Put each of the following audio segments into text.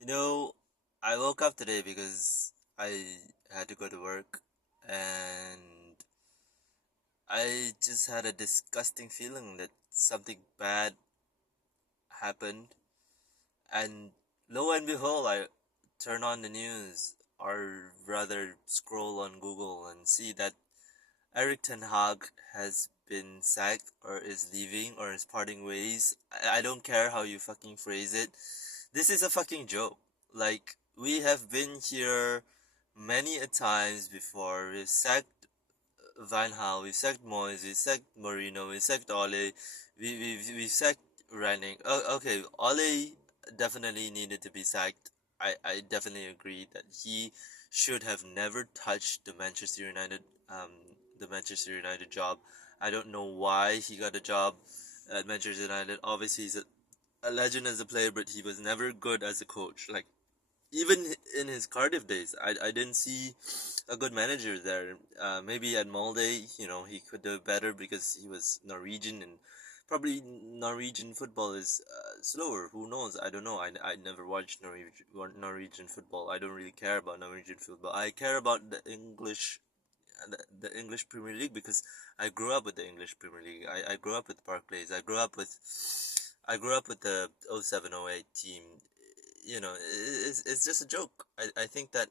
You know, I woke up today because I had to go to work and I just had a disgusting feeling that something bad happened. And lo and behold, I turn on the news or rather scroll on Google and see that Eric Ten Hag has been sacked or is leaving or is parting ways. I don't care how you fucking phrase it. This is a fucking joke. Like, we have been here many a times before. We've sacked Van Gaal, we've sacked Moyes, we've sacked Marino, we've sacked Ole, we've sacked Rannick. Oh, okay, Ole definitely needed to be sacked. I definitely agree that he should have never touched um, the Manchester United job. I don't know why he got a job at Manchester United. Obviously, he's a legend as a player, but he was never good as a coach. Like, even in his Cardiff days, I didn't see a good manager there. Maybe at Molde, he could do better because he was Norwegian, and probably Norwegian football is slower. Who knows? I don't know. I never watched Norwegian football. I don't really care about Norwegian football. I care about the English Premier League because I grew up with the English Premier League. I grew up with Barclays. I grew up with the 0708 team. It's just a joke. I think that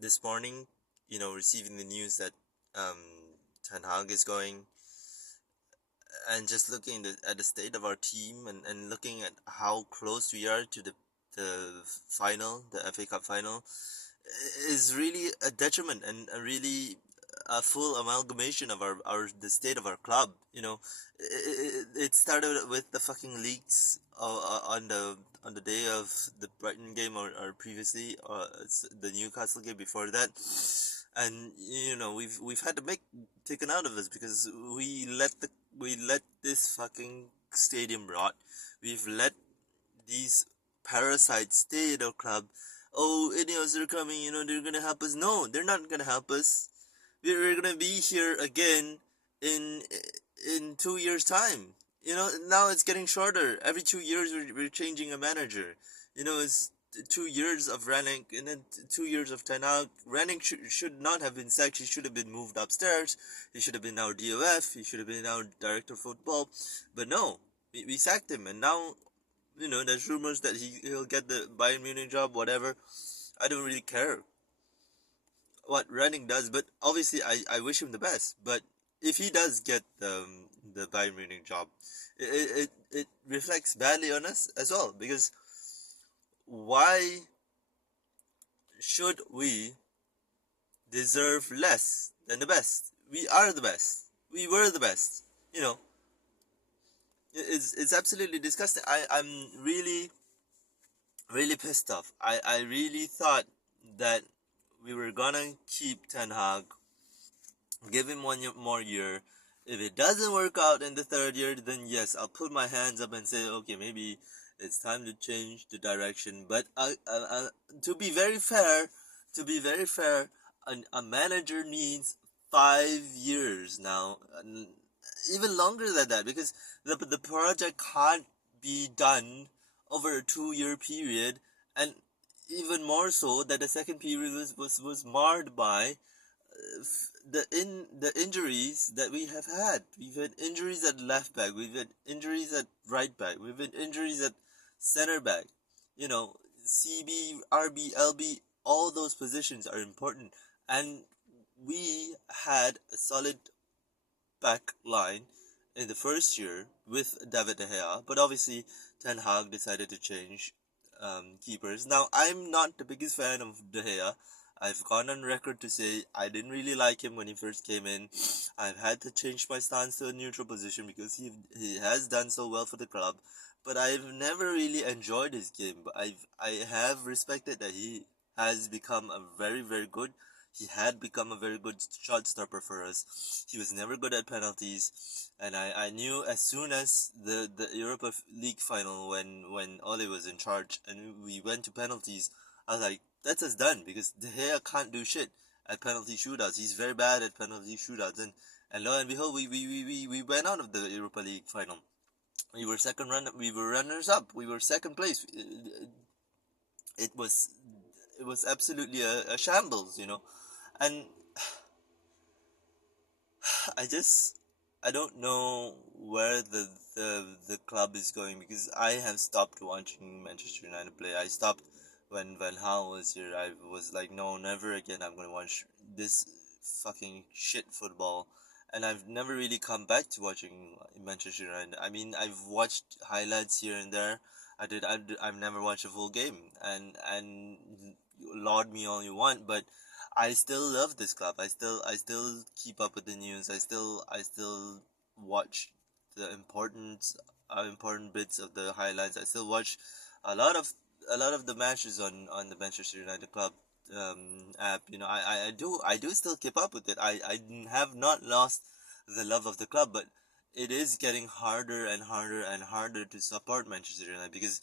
this morning, receiving the news that um, Ten Hag is going, and just looking at the state of our team and looking at how close we are to the final, the FA Cup final, is really a detriment and a really a full amalgamation of the state of our club. It started with the fucking leaks on the day of the Brighton game, or previously it's the Newcastle game before that. And we've had to make taken out of us because we let this fucking stadium rot. We've let these parasites stay at our club. Oh, Ineos are coming, they're gonna help us. No, they're not gonna help us. We're gonna be here again in in 2 years' time. Now it's getting shorter. Every 2 years we're changing a manager. It's 2 years of Rannick and then 2 years of Ten Hag. Rannick should not have been sacked. He should have been moved upstairs. He should have been our DOF. He should have been our director of football. But no, we sacked him, and now there's rumors that he'll get the Bayern Munich job. Whatever. I don't really care what Renning does, but obviously I wish him the best. But if he does get the Bayern Munich job, it reflects badly on us as well, because why should we deserve less than the best? We are the best. We were the best. You know, it's absolutely disgusting. I'm really pissed off. I really thought that we were gonna keep Ten Hag, give him more year. If it doesn't work out in the third year, then yes, I'll put my hands up and say, okay, maybe it's time to change the direction. But to be very fair, a manager needs 5 years now, even longer than that, because the project can't be done over a 2 year period, and even more so that the second period was marred by the injuries that we have had. We've had injuries at left back. We've had injuries at right back. We've had injuries at center back. CB, RB, LB. All those positions are important, and we had a solid back line in the first year with David De Gea, but obviously Ten Hag decided to change keepers. Now, I'm not the biggest fan of De Gea. I've gone on record to say I didn't really like him when he first came in. I've had to change my stance to a neutral position because he has done so well for the club, but I've never really enjoyed his game. But I have respected that he has become a very, very good. He had become a very good shot stopper for us. He was never good at penalties, and I knew as soon as the Europa League final, when Ole was in charge and we went to penalties, I was like, that's us done, because De Gea can't do shit at penalty shootouts. He's very bad at penalty shootouts, and lo and behold, we went out of the Europa League final. We were runners up. We were second place. It was it was absolutely a shambles, and I just I don't know where the club is going, because I have stopped watching Manchester United play. I stopped when Van Gaal was here. I was like, no, never again. I'm gonna watch this fucking shit football, and I've never really come back to watching Manchester United. I mean, I've watched highlights here and there. I've never watched a full game, and laud me all you want, but I still love this club. I still keep up with the news. I still watch the important bits of the highlights. I still watch a lot of a lot of the matches on the Manchester United club app. I do still keep up with it. I have not lost the love of the club, but it is getting harder and harder and harder to support Manchester United, because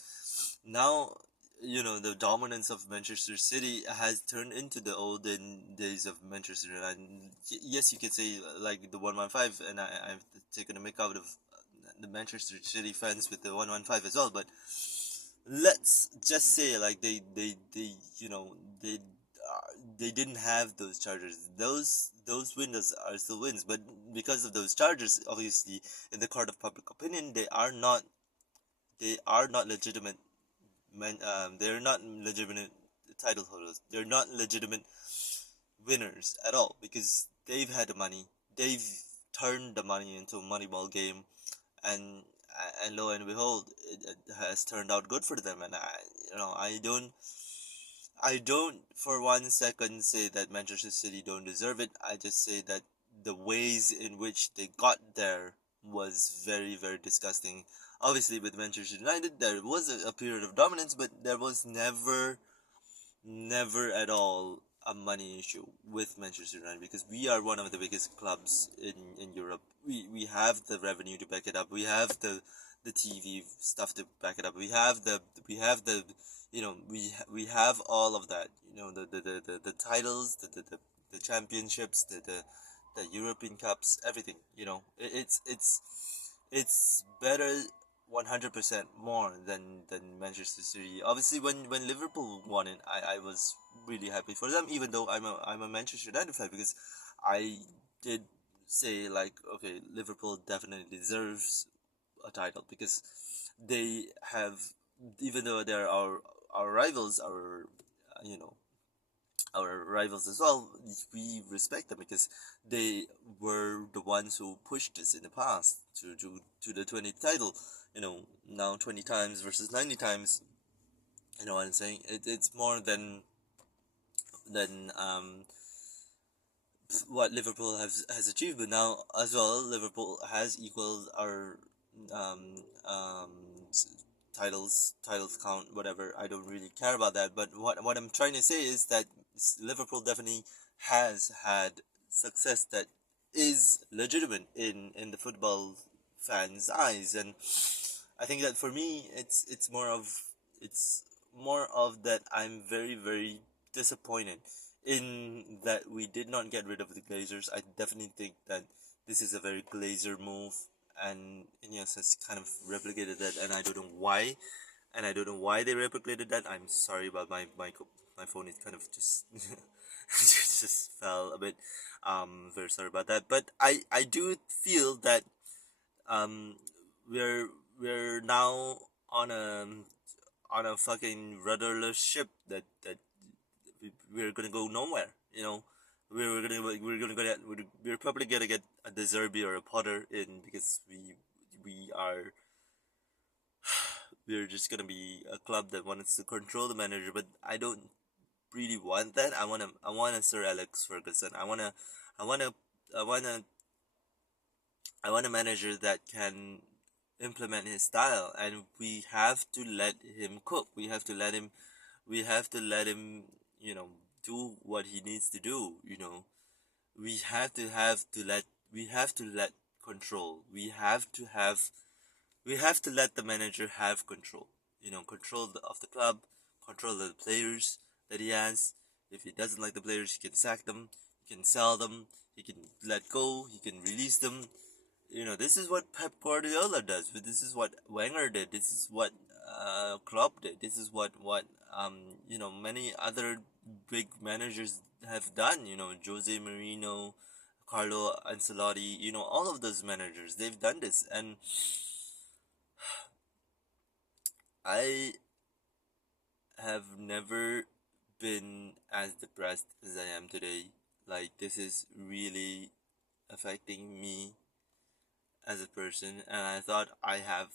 now the dominance of Manchester City has turned into the olden days of Manchester United. Yes, you could say like the 115, and I've taken a mick out of the Manchester City fans with the 115 as well. But let's just say like they they didn't have those chargers. Those wins are still wins, but because of those chargers, obviously in the court of public opinion, they are not legitimate they're not legitimate title holders. They're not legitimate winners at all, because they've had the money. They've turned the money into a moneyball game, and and lo and behold, it has turned out good for them. And I don't for one second say that Manchester City don't deserve it. I just say that the ways in which they got there was very, very disgusting. Obviously, with Manchester United, there was a period of dominance, but there was never at all a money issue with Manchester United, because we are one of the biggest clubs in Europe. We have the revenue to back it up. We have the TV stuff to back it up. We have the we have all of that. The titles, the championships, the European Cups, everything. It's better 100% more than Manchester City. Obviously, when Liverpool won it, I was really happy for them, even though I'm a Manchester United fan, because I did say like, okay, Liverpool definitely deserves a title, because they have, even though they're our rivals, our rivals as well, we respect them, because they were the ones who pushed us in the past to the 20th title. Now 20 times versus 90 times. You know what I'm saying? It's more than what Liverpool has achieved, but now as well, Liverpool has equaled our um, um, titles count, whatever. I don't really care about that. But what I'm trying to say is that Liverpool definitely has had success that is legitimate in the football fans' eyes, and I think that for me, it's more of that I'm very, very disappointed in that we did not get rid of the Glazers. I definitely think that this is a very Glazer move, and Ineos has kind of replicated that, and I don't know why, they replicated that. I'm sorry about my phone is kind of just just fell a bit. Very sorry about that, but I do feel that um we're we're now on a fucking rudderless ship that we're gonna go nowhere. We're probably gonna get a De Zerbi or a Potter in, because we're just gonna be a club that wants to control the manager. But I don't really want that. I want a Sir Alex Ferguson. I want to I want to I want a manager that can implement his style, and we have to let him cook. We have to let him do what he needs to do. We have to let control. We have to let the manager have control. Control of the club, control of the players that he has. If he doesn't like the players, he can sack them, he can sell them, he can let go, he can release them. this is what Pep Guardiola does. This is what Wenger did. This is what Klopp did. This is what many other big managers have done. Jose Mourinho, Carlo Ancelotti. All of those managers, they've done this, and I have never been as depressed as I am today. Like, this is really affecting me as a person, and I thought I have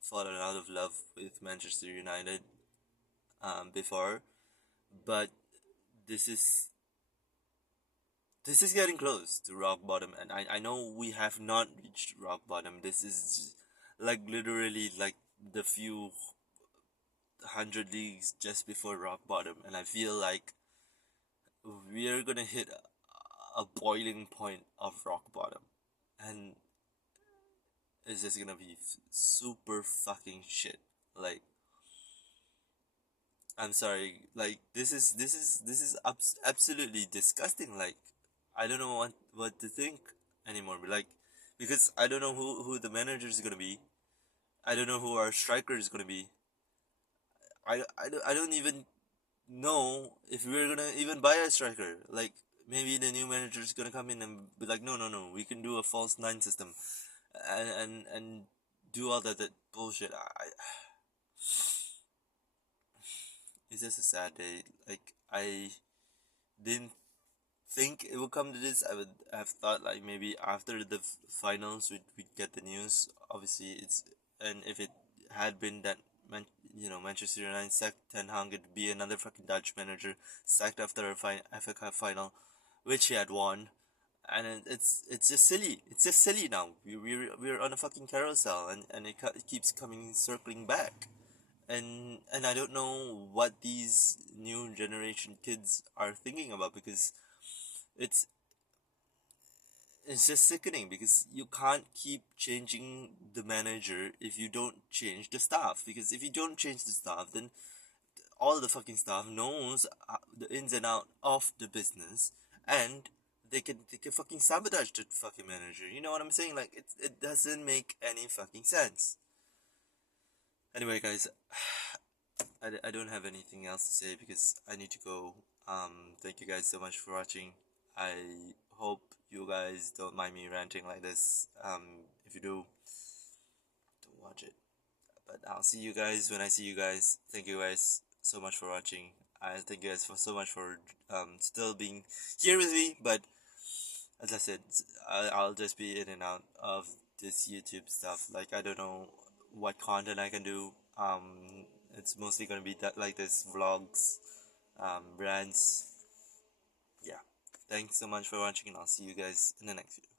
fallen out of love with Manchester United before, but this is this is getting close to rock bottom, and I know we have not reached rock bottom. This is like literally like the few hundred leagues just before rock bottom, and I feel like we're gonna hit a boiling point of rock bottom, and it's just gonna be super fucking shit. Like, I'm sorry, like this is absolutely disgusting. Like, I don't know what to think anymore. Like, because I don't know who the manager is gonna be. I don't know who our striker is gonna be. I don't even know if we're gonna even buy a striker. Like, maybe the new manager is gonna come in and be like, no, we can do a false nine system, and do all that bullshit. It's just a sad day. Like, I didn't think it would come to this. I would have thought like maybe after the finals we'd get the news. Obviously, and if it had been that Manchester United sacked Ten Hag, it'd be another fucking Dutch manager sacked after a FA Cup final, which he had won. And it's just silly. It's just silly now. We're on a fucking carousel, and it keeps coming circling back. And I don't know what these new generation kids are thinking about, because it's it's just sickening, because you can't keep changing the manager if you don't change the staff, because if you don't change the staff, then all the fucking staff knows the ins and out of the business, and they can fucking sabotage the fucking manager. You know what I'm saying? Like, it doesn't make any fucking sense. Anyway, guys, I don't have anything else to say because I need to go. Thank you guys so much for watching. I hope you guys don't mind me ranting like this. If you do, don't watch it. But I'll see you guys when I see you guys. Thank you guys so much for watching. I thank you guys for so much for still being here with me. But as I said, I'll just be in and out of this YouTube stuff. Like, I don't know what content I can do. It's mostly gonna be that, like this, vlogs, brands. Yeah. Thanks so much for watching, and I'll see you guys in the next video.